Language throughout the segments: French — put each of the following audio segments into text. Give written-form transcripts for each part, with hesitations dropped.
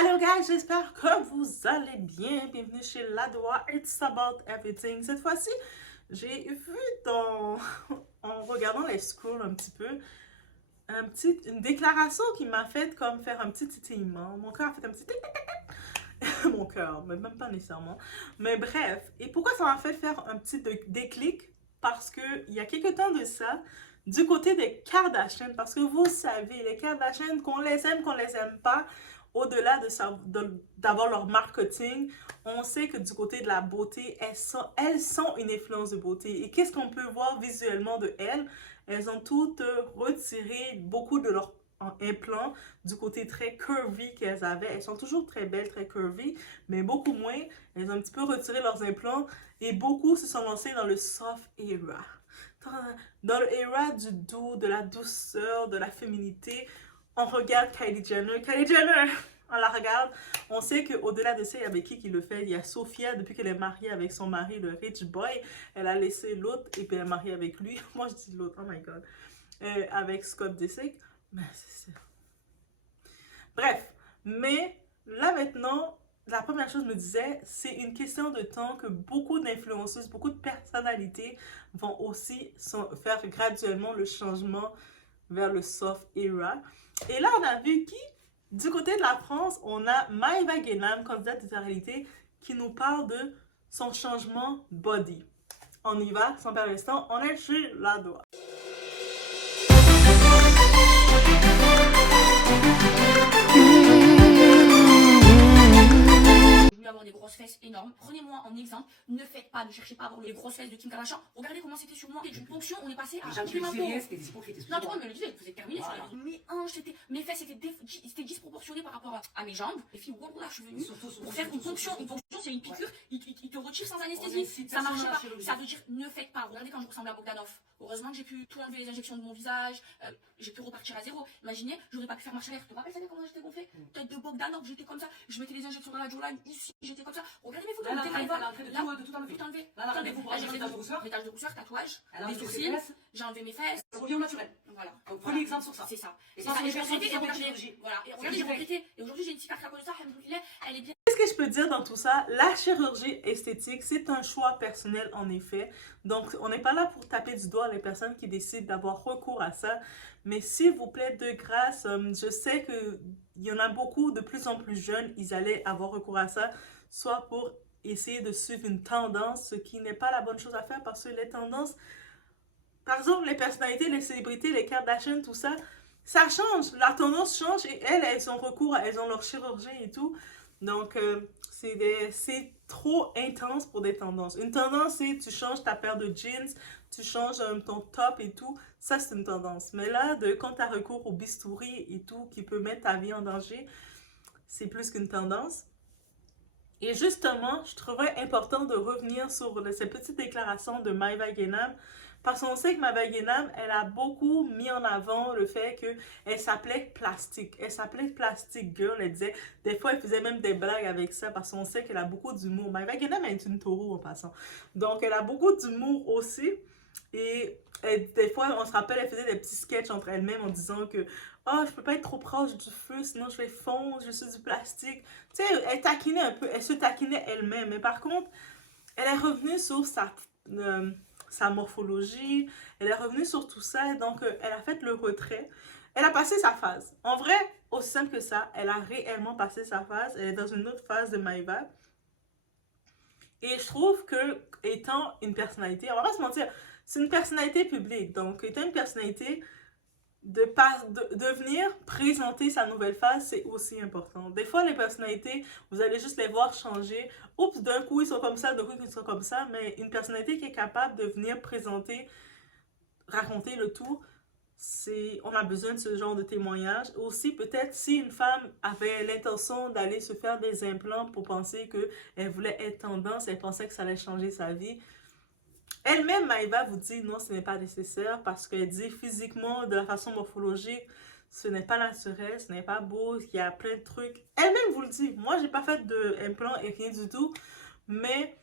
Allô guys, j'espère que vous allez bien. Bienvenue chez Ladoa, It's About Everything. Cette fois-ci, j'ai vu en regardant les scrolls un petit peu, une déclaration qui m'a fait comme faire un petit titillement. Mon cœur a fait un petit mon cœur, mais même pas nécessairement. Mais bref, et pourquoi ça m'a fait faire un petit déclic? Parce que il y a quelques temps de ça, du côté des Kardashians, parce que vous savez, les Kardashians, qu'on les aime pas, au-delà d'avoir leur marketing, on sait que du côté de la beauté, elles sont une influence de beauté. Et qu'est-ce qu'on peut voir visuellement de elles? Elles ont toutes retiré beaucoup de leurs implants du côté très curvy qu'elles avaient. Elles sont toujours très belles, très curvy, mais beaucoup moins. Elles ont un petit peu retiré leurs implants et beaucoup se sont lancés dans le soft era. Dans le era du doux, de la douceur, de la féminité. On regarde Kylie Jenner. Kylie Jenner, on la regarde. On sait qu'au-delà de ça, il y avait qui le fait. Il y a Sophia, depuis qu'elle est mariée avec son mari, le rich boy. Elle a laissé l'autre et puis elle est mariée avec lui. Moi, je dis l'autre, oh my god. Avec Scott Disick. Mais c'est ça. Bref, mais là maintenant, la première chose me disait, c'est une question de temps que beaucoup d'influenceuses, beaucoup de personnalités vont aussi faire graduellement le changement vers le soft era. Et là, on a vu qui? Du côté de la France, on a Maëva Guénam, candidate de la réalité, qui nous parle de son changement body. On y va, sans perdre l'instant, on est chez Ladoa. Avoir des grosses fesses énormes. Prenez-moi en exemple, ne faites pas, ne cherchez pas à avoir les grosses fesses de Kim Kardashian. Regardez comment c'était sur moi. D'une ponction, on est passé à couper ma peau. Non, toi, mais le disais, vous êtes terminé. Voilà. Mes hanches, mes fesses étaient disproportionnées par rapport à mes jambes. Les filles, voilà, je suis venue pour faire une ponction. Une ponction, c'est une piqûre, il te retire sans anesthésie. Ça marche pas. Ça veut dire, ne faites pas. Regardez quand je ressemble à Bogdanov. Heureusement que j'ai pu tout enlever les injections de mon visage. J'ai pu repartir à zéro. Imaginez, j'aurais pas pu faire marche arrière. Tu te rappelles, comment j'étais gonflée? Tête de Bogdanov, j'étais comme ça. Je mettais les injections dans la jawline ici. J'étais comme ça. Regardez mes photos. Tout enlevé. Mes taches de rousseur, tatouage, mes sourcils. J'ai enlevé mes fesses. Revient au naturel. Voilà. Donc prenez exemple sur ça. C'est ça. Et ça, j'ai regretté. Et chirurgie. voilà. Et regardez, j'ai regretté. Et aujourd'hui, j'ai une cicatrice à cause de ça. Elle est bien. Qu'est-ce que je peux dire dans tout ça? La chirurgie esthétique, c'est un choix personnel en effet. Donc, on n'est pas là pour taper du doigt les personnes qui décident d'avoir recours à ça. Mais s'il vous plaît, de grâce, je sais qu'il y en a beaucoup, de plus en plus jeunes, ils allaient avoir recours à ça, soit pour essayer de suivre une tendance, ce qui n'est pas la bonne chose à faire parce que les tendances, par exemple, les personnalités, les célébrités, les Kardashians, tout ça, ça change. La tendance change et elles ont recours, elles ont leur chirurgie et tout. Donc, c'est trop intense pour des tendances. Une tendance, c'est tu changes ta paire de jeans, tu changes ton top et tout. Ça, c'est une tendance. Mais là, quand tu as recours au bistouri et tout, qui peut mettre ta vie en danger, c'est plus qu'une tendance. Et justement, je trouvais important de revenir sur ces petites déclarations de Maëva Guénam, parce qu'on sait que Maëva Guénam, elle a beaucoup mis en avant le fait qu'elle s'appelait Plastique. Elle s'appelait Plastic Girl. Elle disait, des fois, elle faisait même des blagues avec ça, parce qu'on sait qu'elle a beaucoup d'humour. Maëva Guénam est une taureau en passant. Donc, elle a beaucoup d'humour aussi. Et des fois, on se rappelle, elle faisait des petits sketchs entre elles-mêmes en disant que oh, je peux pas être trop proche du feu, sinon je vais fondre, je suis du plastique. Tu sais, elle taquinait un peu, elle se taquinait elle-même. Mais par contre, elle est revenue sur sa morphologie, elle est revenue sur tout ça, donc elle a fait le retrait. Elle a passé sa phase. En vrai, aussi simple que ça, elle a réellement passé sa phase. Elle est dans une autre phase de Maëva. Et je trouve que, étant une personnalité, on va pas se mentir, c'est une personnalité publique. Donc, étant une personnalité, de venir présenter sa nouvelle phase, c'est aussi important. Des fois, les personnalités, vous allez juste les voir changer. Oups, d'un coup, ils sont comme ça, d'un coup, ils sont comme ça. Mais une personnalité qui est capable de venir présenter, raconter le tout, on a besoin de ce genre de témoignage. Aussi, peut-être si une femme avait l'intention d'aller se faire des implants pour penser qu'elle voulait être tendance, elle pensait que ça allait changer sa vie, elle-même, Maëva vous dit non, ce n'est pas nécessaire parce qu'elle dit physiquement, de la façon morphologique, ce n'est pas naturel, ce n'est pas beau, il y a plein de trucs. Elle-même vous le dit. Moi, j'ai pas fait d'implant et rien du tout, mais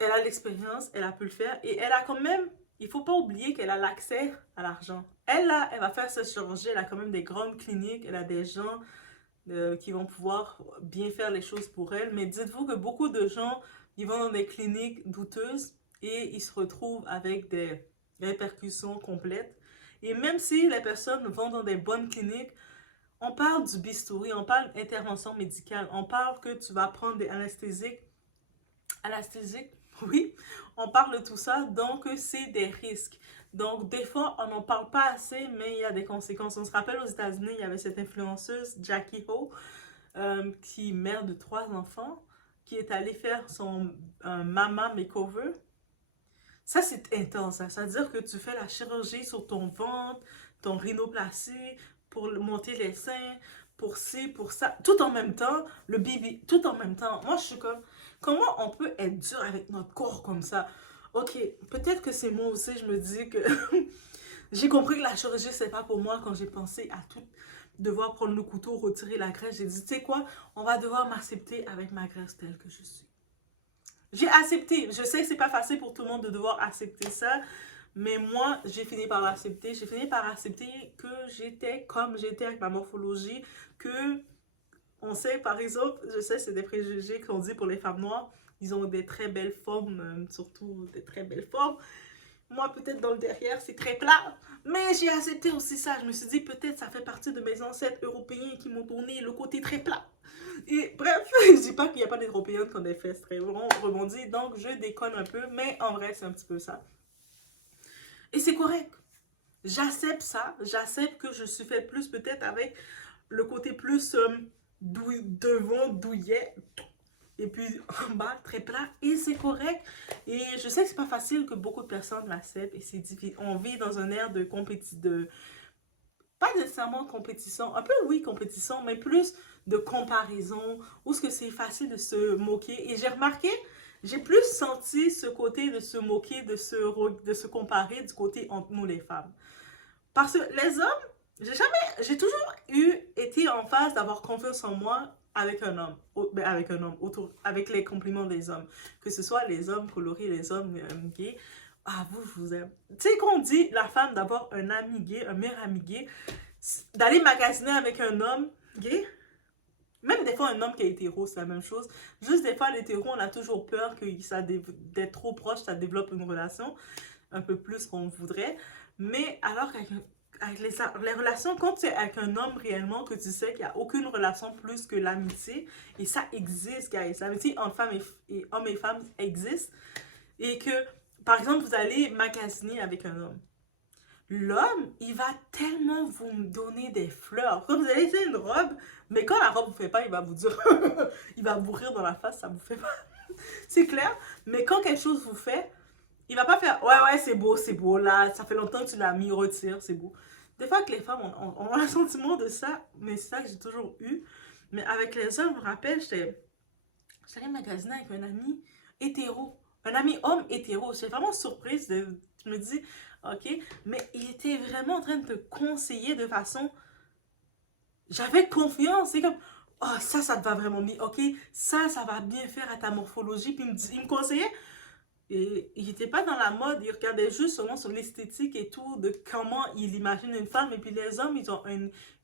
elle a l'expérience, elle a pu le faire et elle a quand même, il faut pas oublier qu'elle a l'accès à l'argent. Elle, là, elle va faire sa chirurgie, elle a quand même des grandes cliniques, elle a des gens, qui vont pouvoir bien faire les choses pour elle. Mais dites-vous que beaucoup de gens, ils vont dans des cliniques douteuses et ils se retrouvent avec des répercussions complètes. Et même si les personnes vont dans des bonnes cliniques, on parle du bistouri, on parle d'intervention médicale, on parle que tu vas prendre des anesthésiques. Anesthésiques, oui, on parle de tout ça, donc c'est des risques. Donc, des fois, on n'en parle pas assez, mais il y a des conséquences. On se rappelle aux États-Unis, il y avait cette influenceuse, Jackie Ho, qui est mère de 3 enfants, qui est allée faire son mama makeover. Ça, c'est intense. Ça veut dire que tu fais la chirurgie sur ton ventre, ton rhinoplastie, pour monter les seins, pour ci, pour ça, tout en même temps, le bébé, tout en même temps. Moi, je suis comme, comment on peut être dur avec notre corps comme ça? Ok, peut-être que c'est moi aussi, je me dis que j'ai compris que la chirurgie, c'est pas pour moi quand j'ai pensé à tout devoir prendre le couteau, retirer la graisse. J'ai dit, tu sais quoi, on va devoir m'accepter avec ma graisse telle que je suis. J'ai accepté. Je sais que c'est pas facile pour tout le monde de devoir accepter ça, mais moi, j'ai fini par l'accepter. J'ai fini par accepter que j'étais comme j'étais avec ma morphologie, que on sait, par exemple, je sais, c'est des préjugés qu'on dit pour les femmes noires, ils ont des très belles formes, surtout des très belles formes. Moi, peut-être dans le derrière, c'est très plat. Mais j'ai accepté aussi ça. Je me suis dit, peut-être ça fait partie de mes ancêtres européens qui m'ont tourné le côté très plat. Et bref, je dis pas qu'il n'y a pas d'Européennes qui ont des fesses très rebondies, donc je déconne un peu, mais en vrai, c'est un petit peu ça. Et c'est correct. J'accepte ça. J'accepte que je suis faite plus peut-être avec le côté plus devant, douillet, et puis en bas, très plat, et c'est correct. Et je sais que c'est pas facile, que beaucoup de personnes l'acceptent, et c'est difficile. On vit dans un air de compétition, pas nécessairement compétition, un peu oui compétition, mais plus de comparaison, où ce que c'est facile de se moquer. Et j'ai remarqué, j'ai plus senti ce côté de se moquer, de se comparer du côté entre nous les femmes. Parce que les hommes, j'ai toujours été en phase d'avoir confiance en moi avec un homme, avec les compliments des hommes, que ce soit les hommes colorés, les hommes gays. Ah, vous, je vous aime. Tu sais, qu'on dit la femme d'avoir un ami gay, un meilleur ami gay, d'aller magasiner avec un homme gay, même des fois un homme qui est hétéro, c'est la même chose. Juste des fois, l'hétéro, on a toujours peur que d'être trop proche, ça développe une relation un peu plus qu'on voudrait. Mais alors qu'avec les relations, quand tu es avec un homme réellement, que tu sais qu'il n'y a aucune relation plus que l'amitié, et ça existe, guys. L'amitié entre femmes et hommes et femmes existe. Et que, par exemple, vous allez magasiner avec un homme. L'homme, il va tellement vous donner des fleurs. Comme vous allez essayer une robe, mais quand la robe vous fait pas, il va vous dire, il va vous rire dans la face, ça vous fait pas. C'est clair, mais quand quelque chose vous fait, il va pas faire, ouais, c'est beau, là, ça fait longtemps que tu l'as mis, retire, c'est beau. Des fois que les femmes ont un sentiment de ça, mais c'est ça que j'ai toujours eu. Mais avec les hommes, je me rappelle, j'allais magasiner avec un ami hétéro, un ami homme hétéro. J'étais vraiment surprise, je me dis, ok, mais il était vraiment en train de te conseiller de façon, j'avais confiance, c'est comme, oh, ça te va vraiment bien, ok, ça va bien faire à ta morphologie, puis il me conseillait. Et il n'était pas dans la mode, il regardait juste seulement sur l'esthétique et tout, de comment il imagine une femme. Et puis les hommes,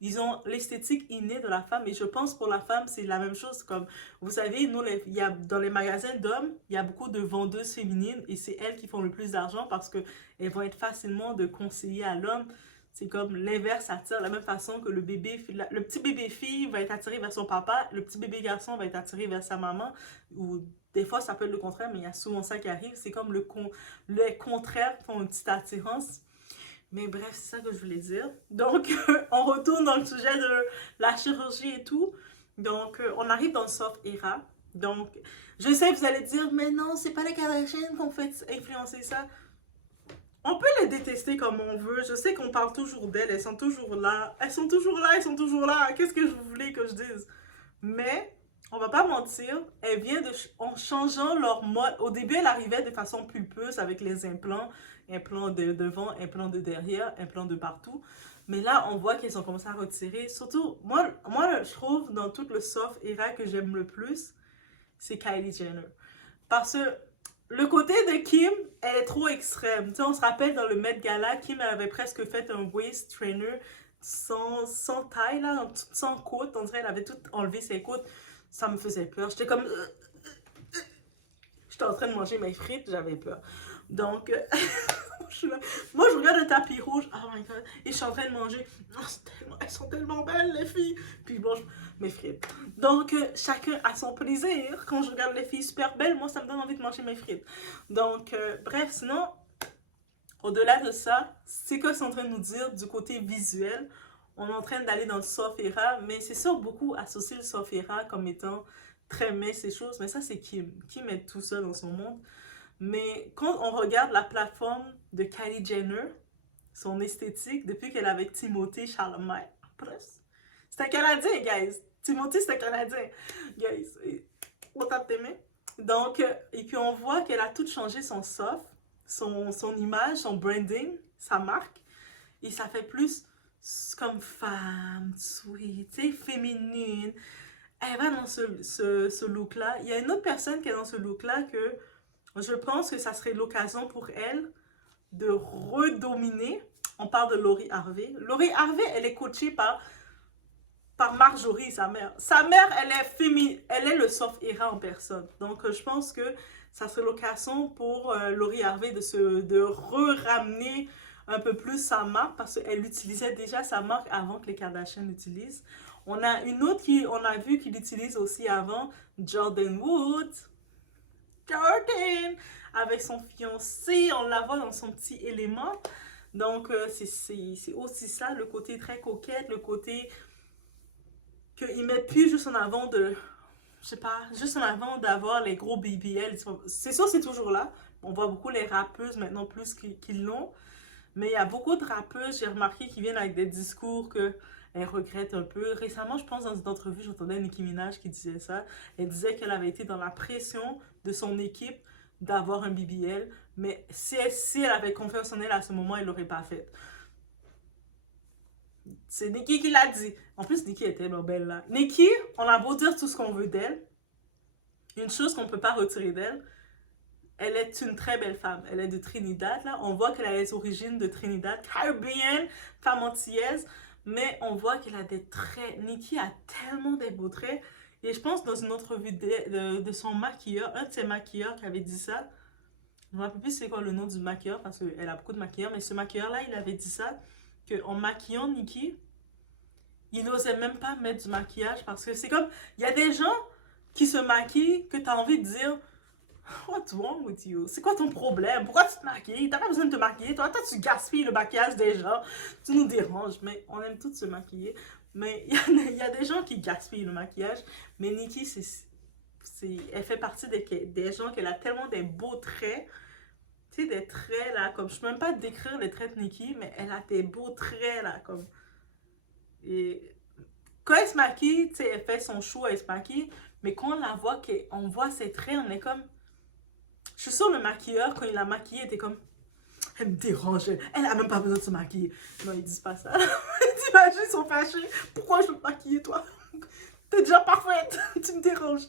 ils ont l'esthétique innée de la femme. Et je pense pour la femme, c'est la même chose. Comme, vous savez, nous, dans les magasins d'hommes, il y a beaucoup de vendeuses féminines et c'est elles qui font le plus d'argent parce qu'elles vont être facilement de conseiller à l'homme. C'est comme l'inverse attire, de la même façon que le petit bébé fille va être attiré vers son papa, le petit bébé garçon va être attiré vers sa maman, ou des fois ça peut être le contraire, mais il y a souvent ça qui arrive, c'est comme le contraire font une petite attirance. Mais bref, c'est ça que je voulais dire. Donc, on retourne dans le sujet de la chirurgie et tout. Donc, on arrive dans le soft era. Donc, je sais que vous allez dire, mais non, c'est pas les Kardashians qui ont fait influencer ça. On peut les détester comme on veut. Je sais qu'on parle toujours d'elles. Elles sont toujours là. Elles sont toujours là. Qu'est-ce que je voulais que je dise? Mais, on va pas mentir, elles viennent en changeant leur mode. Au début, elles arrivaient de façon pulpeuse avec les implants. Implants de devant, implants de derrière, implants de partout. Mais là, on voit qu'elles ont commencé à retirer. Surtout, moi, je trouve, dans tout le soft era que j'aime le plus, c'est Kylie Jenner. Parce que le côté de Kim, elle est trop extrême. Tu sais, on se rappelle dans le Met Gala, Kim avait presque fait un waist trainer. sans taille, là, sans côte. On dirait qu'elle avait tout enlevé ses côtes. Ça me faisait peur. J'étais comme... J'étais en train de manger mes frites, j'avais peur. Donc, je suis là. Moi, je regarde le tapis rouge. Oh my god. Et je suis en train de manger. Oh, elles sont tellement belles, les filles. Puis je mange mes frites. Donc, chacun a son plaisir. Quand je regarde les filles super belles, moi, ça me donne envie de manger mes frites. Donc, bref, sinon, au-delà de ça, c'est quoi c'est en train de nous dire du côté visuel? On est en train d'aller dans le soft era, mais c'est sûr, beaucoup associent le soft era comme étant très mince ces choses, mais ça, c'est Kim. Kim est tout seul dans son monde. Mais quand on regarde la plateforme de Kylie Jenner, son esthétique, depuis qu'elle est avec Timothée Chalamet, c'est un Canadien, guys. Timothée, c'est un Canadien, guys. On tape tes mains. Donc, et puis on voit qu'elle a tout changé son soft, son image, son branding, sa marque. Et ça fait plus comme femme, sweet, féminine. Elle va dans ce look-là. Il y a une autre personne qui est dans ce look-là que je pense que ça serait l'occasion pour elle de redominer. On parle de Lori Harvey. Lori Harvey, elle est coachée par Marjorie, sa mère. Sa mère, elle est le soft era en personne. Donc, je pense que ça serait l'occasion pour Lori Harvey de ramener un peu plus sa marque parce qu'elle utilisait déjà sa marque avant que les Kardashians l'utilisent. On a une autre on a vu qu'il utilise aussi avant, Jordan Woods. Jordan! Avec son fiancé, on la voit dans son petit élément. Donc, c'est aussi ça, le côté très coquette, le côté qu'ils mettent plus juste en avant de... Je sais pas, juste en avant d'avoir les gros BBL. C'est sûr, c'est toujours là. On voit beaucoup les rappeuses maintenant plus qu'ils l'ont. Mais il y a beaucoup de rappeuses, j'ai remarqué, qui viennent avec des discours qu'elles regrettent un peu. Récemment, je pense, dans une entrevue, j'entendais Nicki Minaj qui disait ça. Elle disait qu'elle avait été dans la pression de son équipe d'avoir un BBL. Mais si elle avait confiance en elle à ce moment, elle ne l'aurait pas fait. C'est Nicki qui l'a dit. En plus, Nicki est tellement belle là. Nicki, on a beau dire tout ce qu'on veut d'elle. Une chose qu'on ne peut pas retirer d'elle, elle est une très belle femme. Elle est de Trinidad, là. On voit qu'elle a les origines de Trinidad, caribéenne, femme antillaise. Mais on voit qu'elle a des traits. Nicki a tellement des beaux traits. Et je pense dans une entrevue de son maquilleur, un de ses maquilleurs qui avait dit ça. Je ne me rappelle plus c'est quoi le nom du maquilleur parce qu'elle a beaucoup de maquilleurs. Mais ce maquilleur-là, il avait dit ça. Qu'en maquillant Nicki, il n'osait même pas mettre du maquillage parce que c'est comme... Il y a des gens qui se maquillent que tu as envie de dire... What's wrong with you? C'est quoi ton problème? Pourquoi tu te maquilles? T'as pas besoin de te maquiller. Toi, tu gaspilles le maquillage des gens. Tu nous déranges. Mais on aime tous se maquiller. Mais il y a des gens qui gaspillent le maquillage. Mais Nicki, elle fait partie des gens qu'elle a tellement des beaux traits. Tu sais, des traits là, comme je peux même pas décrire les traits de Nicki, mais elle a des beaux traits là, comme. Et quand elle se maquille, tu sais, elle fait son show, elle se maquille, mais quand on la voit, on voit ses traits, on est comme. Je suis sûre, le maquilleur, quand il l'a maquillée, était comme. Elle me dérange, elle a même pas besoin de se maquiller. Non, ils disent pas ça. T'imagines, ils sont fâchés. Pourquoi je veux te maquiller, toi? T'es déjà parfaite, tu me déranges.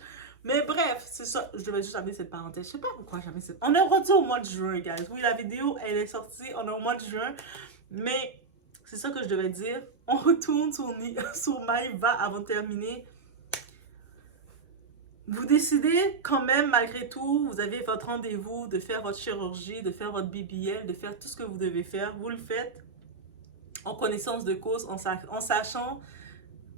Mais bref, c'est ça. Je devais juste amener cette parenthèse. Je sais pas pourquoi j'avais cette... On est rendu au mois de juin, guys. Oui, la vidéo, elle est sortie. On est au mois de juin. Mais c'est ça que je devais dire. On retourne sur Maïva avant de terminer. Vous décidez quand même, malgré tout, vous avez votre rendez-vous de faire votre chirurgie, de faire votre BBL, de faire tout ce que vous devez faire. Vous le faites en connaissance de cause, en sachant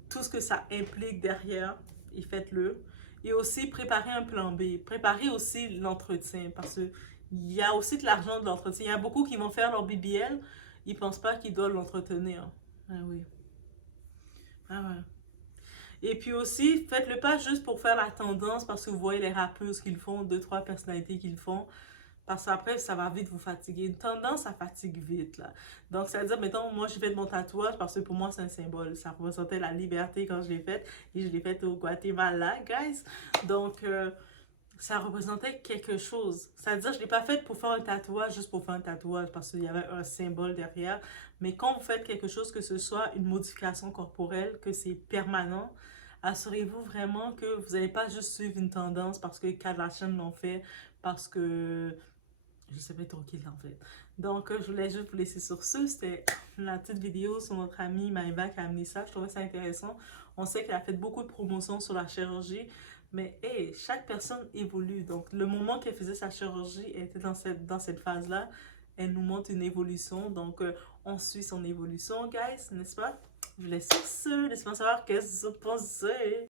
tout ce que ça implique derrière. Et faites-le. Et aussi, préparez un plan B. Préparez aussi l'entretien. Parce qu'il y a aussi de l'argent de l'entretien. Il y a beaucoup qui vont faire leur BBL. Ils ne pensent pas qu'ils doivent l'entretenir. Ah oui. Ah ouais. Et puis aussi, faites-le pas juste pour faire la tendance parce que vous voyez les rappeuses qu'ils font, 2-3 personnalités qu'ils font. Parce qu'après, ça va vite vous fatiguer. Une tendance, ça fatigue vite, là. Donc, ça veut dire, mettons, moi, je fais de mon tatouage parce que pour moi, c'est un symbole. Ça représentait la liberté quand je l'ai faite. Et je l'ai faite au Guatemala, guys. Donc, ça représentait quelque chose. Ça veut dire, je ne l'ai pas faite pour faire un tatouage, juste pour faire un tatouage, parce qu'il y avait un symbole derrière. Mais quand vous faites quelque chose, que ce soit une modification corporelle, que c'est permanent, assurez-vous vraiment que vous n'allez pas juste suivre une tendance parce que Kardashian l'ont fait, parce que... Je sais pas trop qui l'a fait. Donc, je voulais juste vous laisser sur ce. C'était la petite vidéo sur notre amie Maïva qui a amené ça. Je trouvais ça intéressant. On sait qu'elle a fait beaucoup de promotions sur la chirurgie. Mais hey, chaque personne évolue. Donc, le moment qu'elle faisait sa chirurgie, elle était dans cette phase-là. Elle nous montre une évolution. Donc, on suit son évolution, guys, n'est-ce pas? Je vous laisse sur ce. Laissez-moi savoir qu'est-ce que vous pensez.